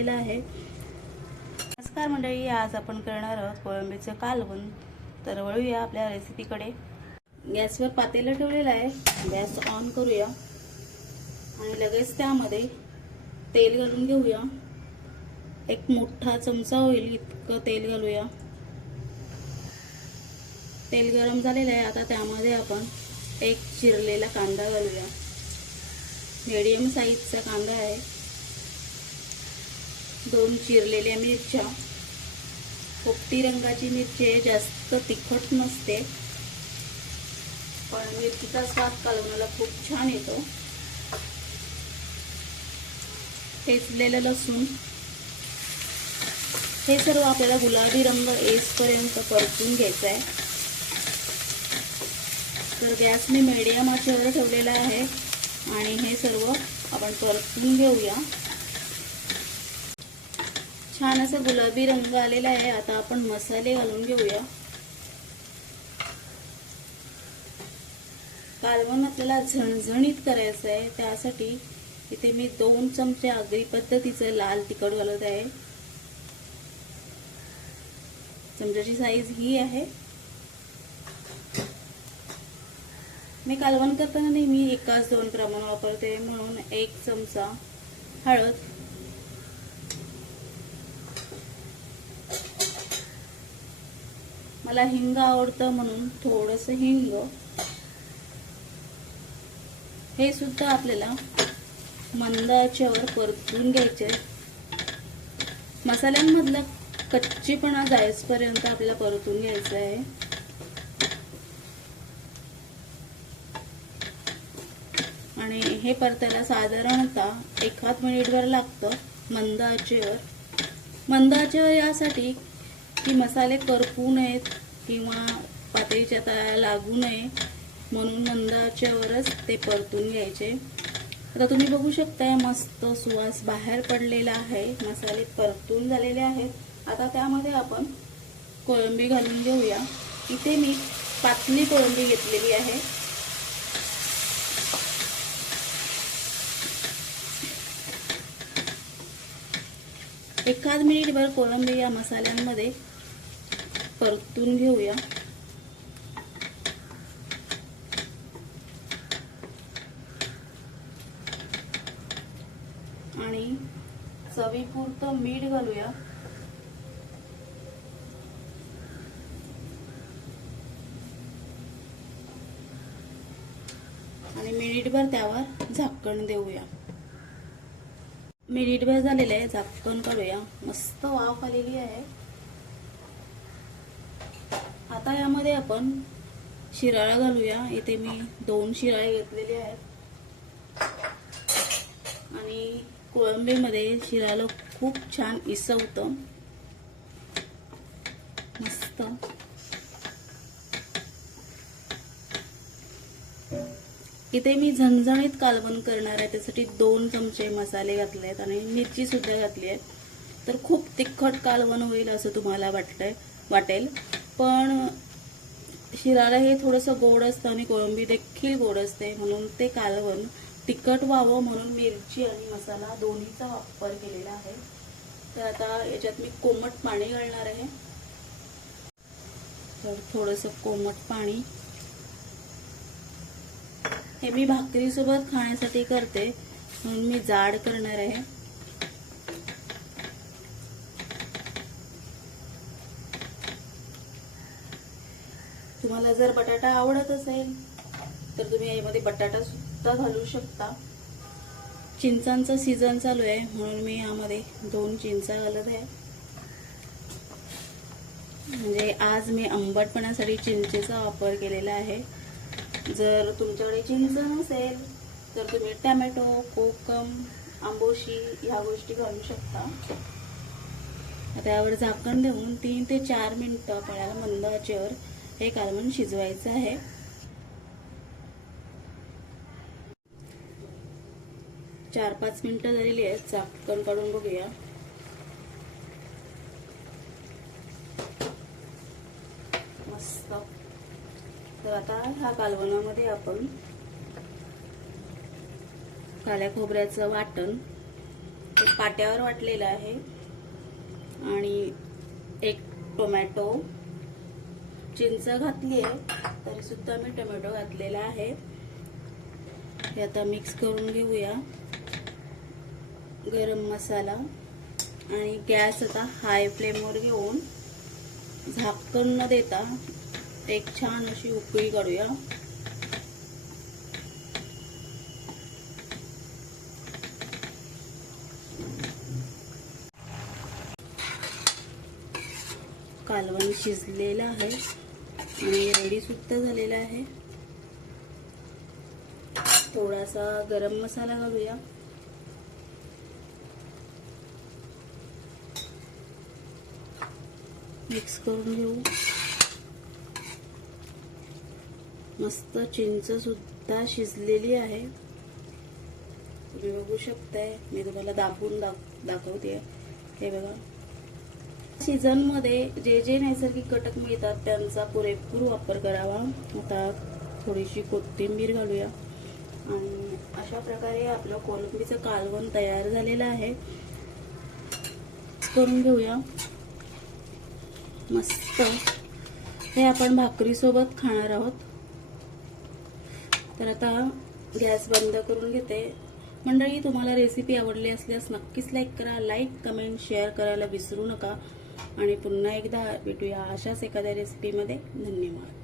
झालेला आहे। नमस्कार मंडळी, आज आपण करणार आहोत कोळंबीचं कालवण। तर वळूया आपल्या रेसिपीकडे। गॅसवर पातेलं ठेवलेलं आहे, गॅस ऑन करूया आणि लगेच त्यामध्ये तेल घालून घेऊया। एक मोठा चमचा होईल इतकं तेल घालूया। तेल गरम झालेलं आहे, आता त्यामध्ये आपण एक चिरलेला कांदा घालूया। मीडियम साईजचा कांदा आहे। 2 चिरलेल्या मिरच्या, पोपटी रंगाची मिरची आहे, जास्त तिखट नसते पण मिरचीचा स्वाद कालवणाला खूप छान येतो। ठेचलेलं लसूण, हे सर्व आपल्याला गुलाबी रंग येईपर्यंत परतून घ्यायचं आहे। तर गॅस मी मीडियम आचेवर ठेवलेला आहे आणि हे सर्व आपण परतून घेऊया। छान असा गुलाबी रंग आलेला आहे। आता आपण मसाले घालून घेऊया। कालवण आपल्याला झणझणीत करायचं आहे, त्यासाठी इथे मी 2 चमचे आगरी पद्धतीचं लाल तिखट घालत आहे। चमच्याची साईज ही आहे। मी कालवण करताना नेहमी एकाच 2 प्रमाण वापरते, म्हणून 1 चमचा हळद, मला हिंग आवडतं म्हणून थोडंसं हिंग, हे सुद्धा आपल्याला मंद आचेवर परतून घ्यायचे। मसाल्यांमधला कच्चेपणा जाईपर्यंत आपल्याला परतून घ्यायचं आहे। आणि हे परतायला साधारणतः 1 मिनिटभर लागतं मंद आचेवर। मंद आचेवर यासाठी की मसाले करपू नयेत किंवा पातेलीच्या तळाला लागू नये, म्हणून मंद आचेवरच ते परतून घ्यायचे। आता तुम्ही बघू शकताय मस्त सुवास बाहेर पडलेला आहे, मसाले परतून झालेले आहेत। आता त्यामध्ये आपण कोळंबी घालून घेऊया। इथे मी पातळी कोळंबी घेतलेली आहे। एखाद मिनिटभर कोळंबी या मसाल्यांमध्ये परतून घेऊया। आणि चवीपुरतं मीठ घालूया। आणि मिनिटभर त्यावर झाकण देऊया। मिनिटभर झालेलं आहे, झाकण काढूया। मस्त वाफ आलेली आहे। आता यामध्ये आपण शिराळा घालूया। इथे मी 2 शिराळे घेतलेले आहेत आणि कोळंबीमध्ये शिराळं खूप छान इसवतं मस्त। इथे मी झणझणीत कालवण करणार आहे, त्यासाठी 2 चमचे मसाले घातले आहेत आणि मिरची सुद्धा घातली आहे। तर खूप तिखट कालवण होईल असं तुम्हाला वाटेल, पण शिराळा हे थोडंसं गोड असतं आणि कोळंबी देखील गोड असते, म्हणून ते कालवण तिखट व्हावं म्हणून मिरची आणि मसाला दोन्हीचा वापर केलेला आहे। तर आता याच्यात मी कोमट पाणी घालणार आहे। तर थोडंसं कोमट पाणी, हे मी भाकरी सोबत खाण्यासाठी करते म्हणून मी जाड करणार आहे। तुम्हाला जर बटाटा आवडत असेल तर तुम्ही यामध्ये बटाटा सुद्धा घालू शकता। चिंचांचा सीझन चालू आहे म्हणून मी यामध्ये 2 चिंचा घालत आहे। म्हणजे आज मी आंबटपणासाठी चिंचेचा वापर केलेला आहे। जर तुमच्याकडे चिंच नसेल तर तुम्ही टोमॅटो, कोकम, आंबोशी ह्या गोष्टी घालू शकता। आता यावर झाकण देऊन 3 ते 4 मिनिटं आपल्याला मंद आचेवर हे कालवण शिजवायचं आहे। 4-5 मिनिटं झालेली आहेत, झाकण काढून बघूया। मस्त। तर आता ह्या कालवणामध्ये आपण काळ्या खोबऱ्याचं वाटण, पाट्यावर वाटलेला आहे आणि एक टोमॅटो, चिंच घातली आहे तरी सुद्धा मी टोमॅटो घातलेला आहे. हे आता मिक्स करून घेऊया. गरम मसाला आणि गॅस आता हाय फ्लेमवर घेऊन झाकण न देता एक छान अशी उकळी काढूया. कालवण शिजलेलं आहे आणि रेडी सुद्धा झालेला आहे. थोडासा गरम मसाला घालूया. मिक्स करून घेऊ. मस्त चिंच सुद्धा शिजलेली आहे. तुम्ही बघू शकताय. मी तुम्हाला दाबून दाखवते. हे बघा. सीझन मध्ये जे जे नैसर्गिक घटक मिळतात त्यांचा पुरेपूर वापर करावा. आता थोडीशी कोथिंबीर घालूया आणि अशा प्रकारे आपलं कोलंबीचं कालवण तयार झालेलं आहे. करून घेऊया. मस्त. हे आपण भाकरी सोबत खाणार आहोत. तर आता गॅस बंद करून घेते. मंडळी, तुम्हाला रेसिपी आवडली असल्यास नक्कीच लाईक करा. लाईक, कमेंट, शेअर करायला विसरू नका आणि पुन्हा एकदा भेटूया अशाच एखाद्या रेसिपीमध्ये. धन्यवाद.